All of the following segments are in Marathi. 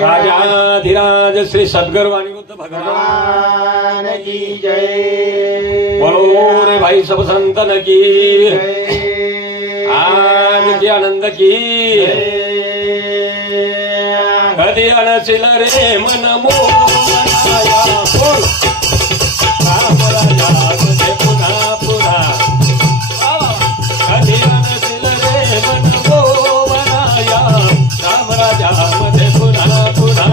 राजाधिराज श्री सद्गुरु अनिरुद्ध भगवान की जय। बोलो रे भाई सब संतन की आज की आनंद की कधी अनसिल रे मन मोहनाया बोल राम राजा तुझे पुन्हा पुन्हा कधी अनसिल रे मन मोहनाया राम राजा मध्ये पुन्हा पुन्हा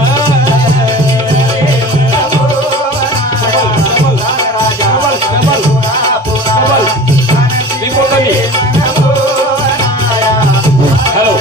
हॅलो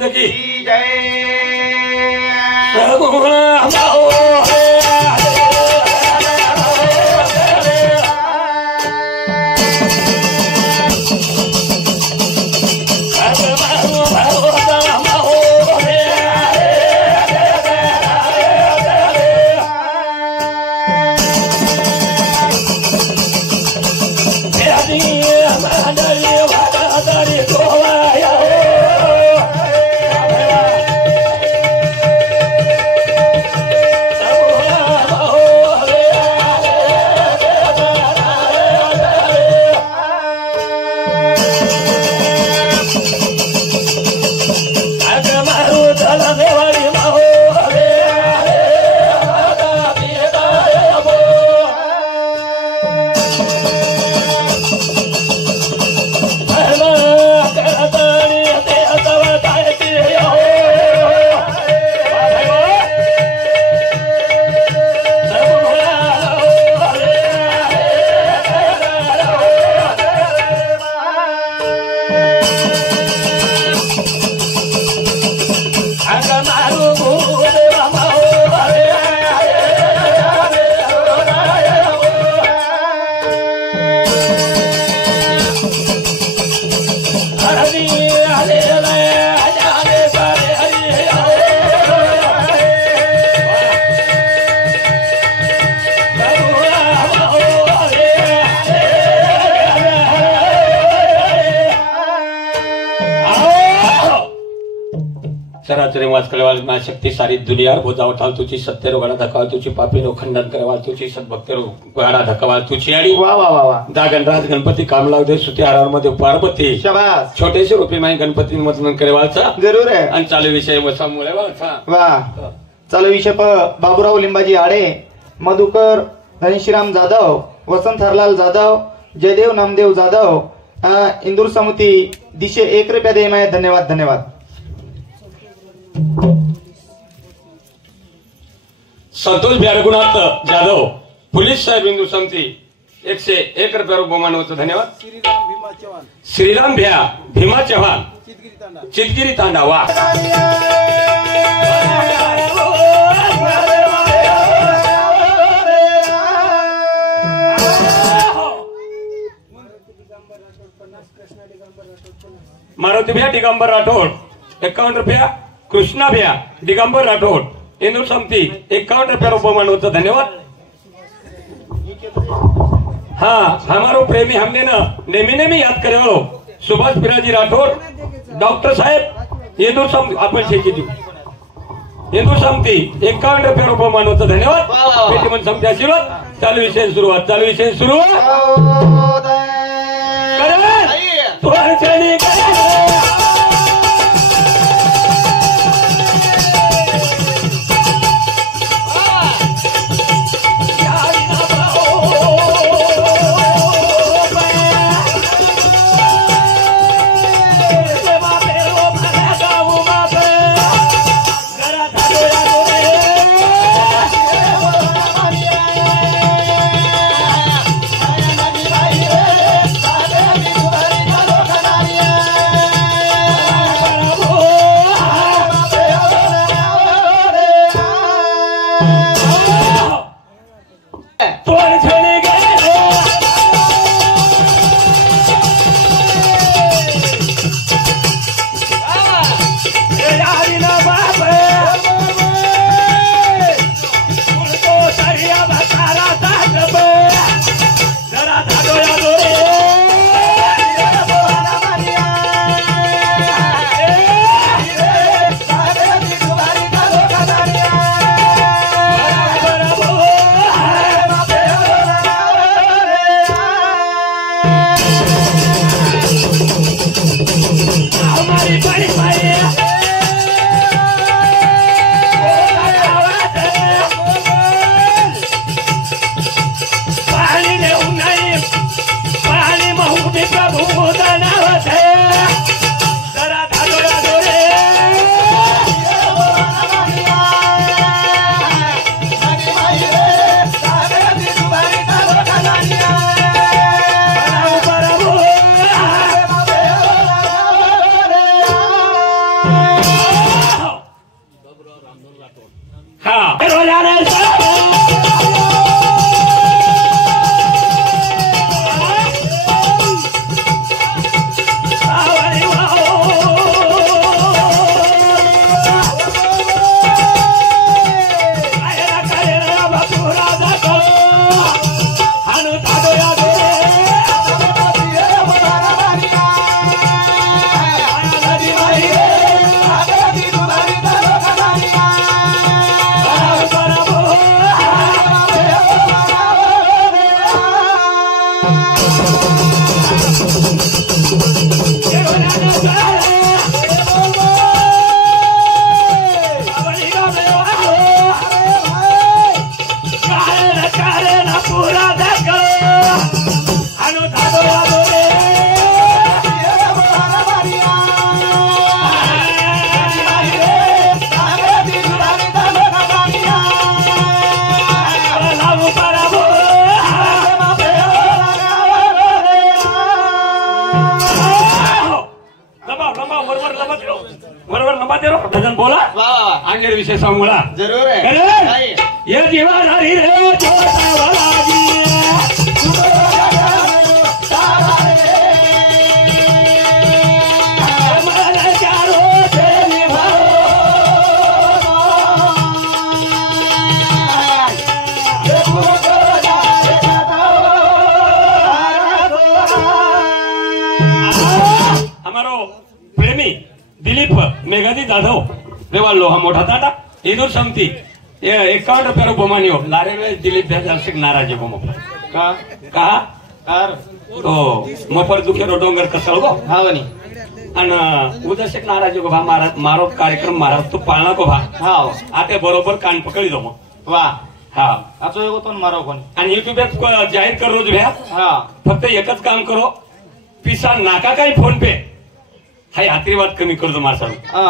ओके चराचरे वाच कळवाल मा शक्ती सारी दुनिया बोजा उठाल तुझी सत्य रोगाला धकाल तुझी पापी रो खंडन करवाल तुझी सद्भक्त रोगाला धकावाल तुझी आणि वा वा वा वा दागणराज गणपती कामलाव दे सुती हारावर मध्ये पार्वती शाबास छोटेसे रुपये माई गणपती मतन करेवालचा जरूर आहे आणि चालू विषय वसामुळे वाचा वा चालू विषय बाबूराव लिंबाजी आडे मधुकर घनश्याम जाधव वसंत हरलाल जाधव जयदेव नामदेव जाधव इंदूर समिती दिशे 1 रुपया दे माय धन्यवाद धन्यवाद संतोष बिहारगुणात जाधव पोलीस साहेब इंदूर समिती 101 रुपया बहुमान होतं धन्यवाद श्रीराम भीमा चव्हाण चितगिरी तांडा वा मारुती भैया दिगंबर राठौड़ 51 रुपया कृष्णा भैया दिगंबर राठौड़ इंदूर समिति 51 रुपया बहुमान होतं धन्यवाद हाँ हमारो प्रेमी हमने ना नेमी याद करे वालो सुभाष पिराजी राठौड़ डॉक्टर साहेब इंदूर समिति आपण शेकी देऊ इंदूर समिति 51 रुपया बहुमान होतं धन्यवाद पेटीमन समिति आशीर्वाद चालू विषय सुरुवात बोला आणलेला विषय सांगू मला जरूर आहे या जीवा नारी रे हमारो प्रेमी दिलीप मेघाजी जाधव रेवा लोहा मोठा ताटा इंदूर समती 51 रुपया बोमानियो लारे में दिलीप दर्शक नाराजी बोमो का तो मोफर दुखे रो डोंगर कसळ गो हावनी आणि उदर्शक नाराजी गो भा मारो कार्यक्रम मारा तू पाळणा गो भा हाव आता बरोबर कान पकडी दो मग वा हा आचो येगो तो मारो कोण आणि युट्यूबात जाहीर कर रोज भ्या हा फक्त एकच काम करो पिसा नाका काही फोन पे हाय आशीर्वाद कमी करतो मासा હા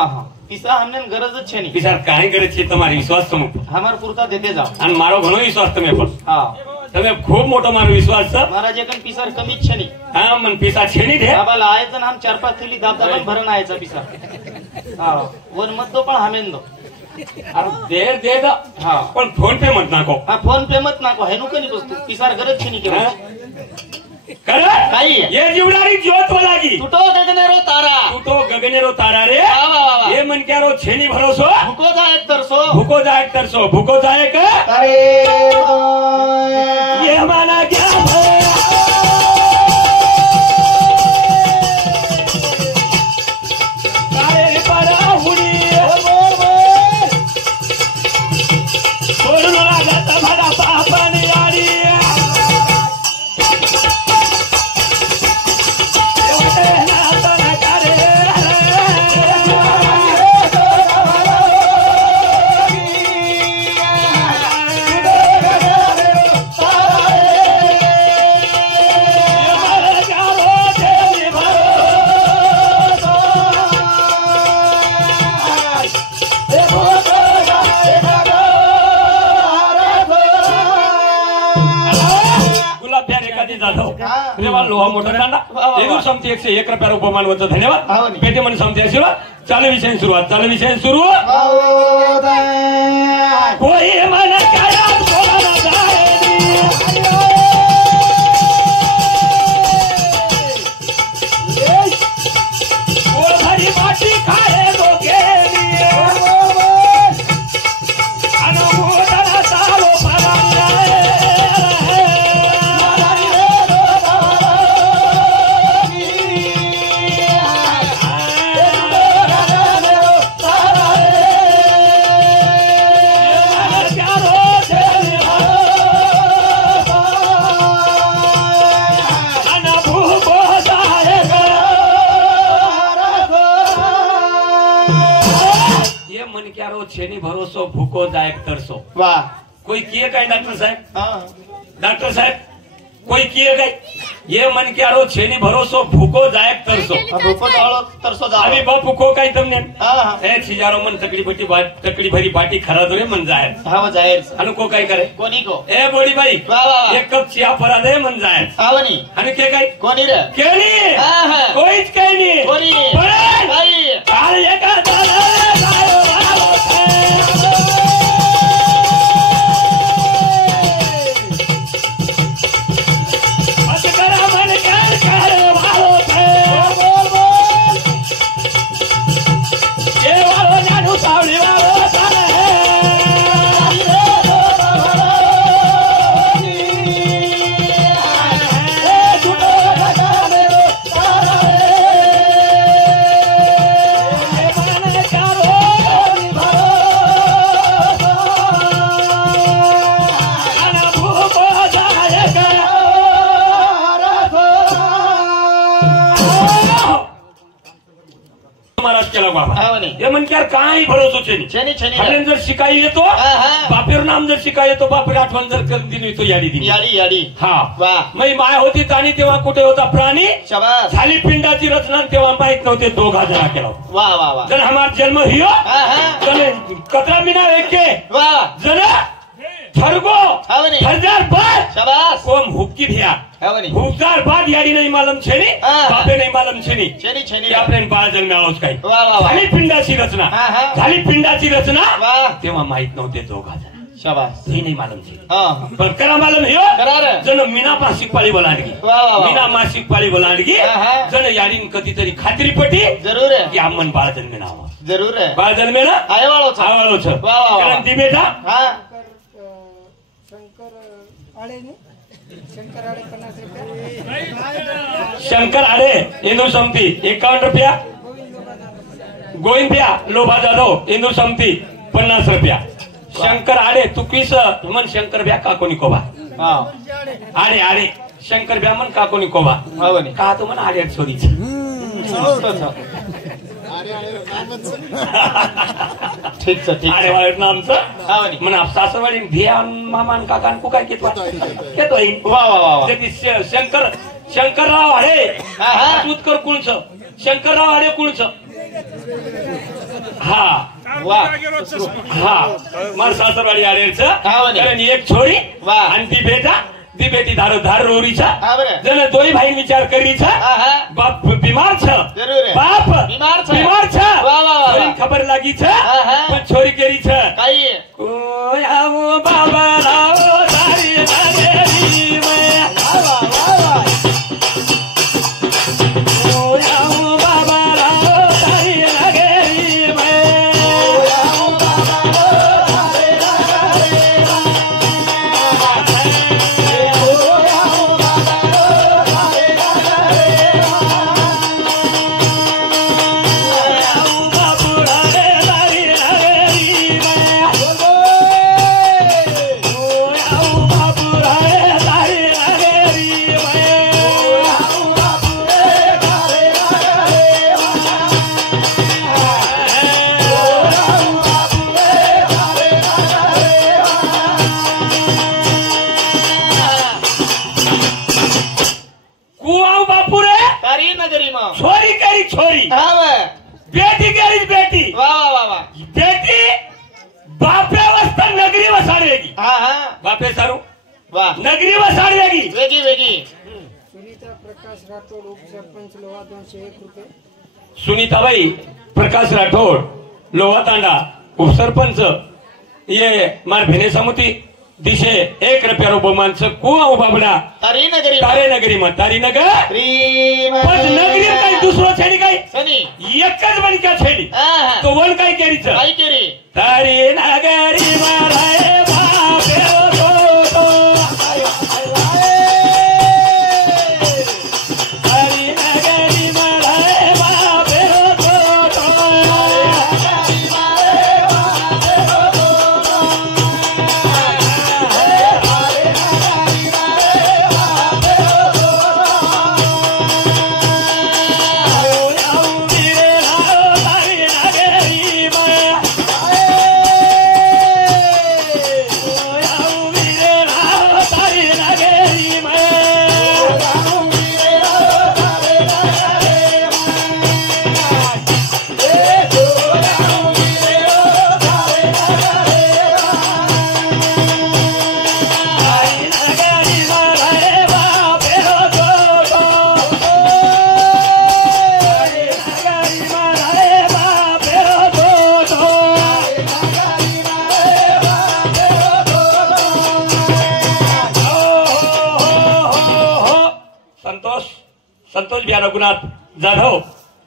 પીસા અમને ગરજ જ છે નહીં पिसा કાંઈ કરે છે તમારી વિશ્વાસ તમે અમાર પૂરતા દેતે જાઓ અને મારો ઘણો વિશ્વાસ તમે પર હા તમે ખૂબ મોટો મારો વિશ્વાસ છે મારા જે કન પીસા કમી જ છે નહીં હા મન पिसा छेनी दे બાબા લાયचं નામ 4-5 થેલી દાબદાબા ભરણ આયचा પીસા હા વન મત દો પણ હામેન દો अरे दे दा હા पण फोन पे मत नाको હા फोन पे मत નાખો હેનું કની વસ્તુ પીસા ગરજ છે નહીં કે करे काही ये जीवडारी ज्योत वालागी તૂટો ગગનેરો તારા तू तो गगनेरो तारा रे वा वा वा ये मन क्या रो छेनी भरोसो ભૂકો જાય તરસો भूको जाए तरसो भूको जाए का અરે ये माना क्या अरे परा हुडी सोडून लागत माझा पापाने आडी लोहा मोठा दांडा एकूण समती 101 रुपया उपमान होतं धन्यवाद पेटे म्हणून समती आशीर्वाद चालू विषय सुरुवात चालू विषय सुरू कोई मन काया बोला जाए वो हरी माटी खाए दोगे अनुमोदना सालो छेनी भरोसो भूको जाए तरसो વાહ कोई किए का डॉक्टर साहब હા डॉक्टर साहब कोई किए गए ये मन क्या रो छेनी भरोसो भूको जाए तरसो ભૂકો જાળો તરસો अभी જાળો बापू को काही तमने હા હા ए छिजारो मन तकड़ी भरी बाटी खरा दो मन जाए હા જાહેર अनु को काही करे કોની કો ए बोडी भाई વાહ વાહ વાહ एक कप चिया फरा दे मन जाए આવની अनु के काही કોની રે केली હા હા कोईच काही नाही કોની बरे ભાઈ काल एका झाला गायो वालो ये मन क्या काही भरोसो छेनी छेनी छेनी हरेन जर शिकाई येतो बापेर नाम जर शिकाई येतो बापेर आठवण जर कर दिली तो याडी दिली याडी याडी हा वाह मी माय होती तानी तेव्हा कुठे होता प्राणी शाबास झाली पिंडाची रचना तेव्हा माहित नव्हते दोघा जणा केला वाह वाह वाह जण हमार जन्म हियो हा हा जण कतरा मिना एके वाह जण थरगो हावनी हजार बार शाबास कोम हुक्की भिया हावनी हजार बार याडी नाही मालम छेनी बापे नाही मालम छेनी छेनी छेनी आपल्याला बाळ जन्मावच काही वाह वाह वाह झाली पिंडाची रचना हा हा झाली पिंडाची रचना वाह तेव्हा माहित नव्हते दोघा जण शाबास हे नाही मालम छेनी हा पण करा मालम हियो करार जण मीना मासिक पाळी बोलांडगी वाह वाह मीना मासिक पाळी बोलांडगी हा हा जण याडीन कधीतरी खात्री पटी जरूर है की आमन बाळ जन्मे नाव जरूर है बाळ जन्मे ना आय वाळो छ आवळो छ वाह वाह वाह कारण ती बेटा हा शंकर आडे इंदूर समती 51 रुपया गोविंद्या लोभा जाधव इंदू समती 50 रुपया. शंकर आडे तू किस म्हण शंकर ब्या का कोणी कोबा आडे आडे शंकर ब्या म्हण का कोणी कोबा का तू म्हण आडे छोरीच ठीक आडे वाळ नामचं म्हण सासरवाडी भिया मामान काका को काय घेतोय वा वा वा शंकरराव आडे उत्कर कुळच शंकरराव आडे कुळच हा वा हा मार सासरवाडी आडेच एक छोरी आणि ती बेटी धार रोरीचा जण दोन्ही भाई विचार करीचा बाप बीमार छ बाप बीमार छ छोरी खबर लागी छ पण छोरी केरी छ काही कोयावो बाबा राव दारी दारी छोरी बेटी केली बेटी वा वा वा बेटी बापे वस्ता नगरी वसाडेगी बापे सारू वा नगरी वसाडेगी वेगी वेगी सुनीता प्रकाश राठोड उपसरपंच लोहा 201 रुपये. सुनीताबाई प्रकाश राठोड लोहा तांडा उपसरपंच ये मार भेने समुती दिशे 1 रुपया बहुमान कुआ उबाबला तारी नगरी तारी नगर पण नगरी काही दुसरं छेडी काही सनी एकच बनिका छेडी तो वन काही केरीच काय केरी तारी नगरी माराय बापे तो तारी नगरी माराय बापे संतोष बिया रघुनाथ जाधव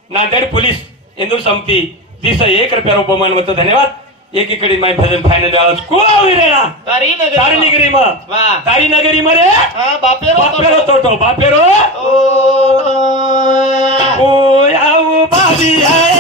नांदेड पोलीस इंदूर समिती 1 रुपया बहुमान होतं. धन्यवाद. एकीकडे माय भजन फायनल आवाज कोविरेना तारी नगरी तारी नगरी मरे बापेरो तोटो बापेरो ओ याऊ बाबी आहे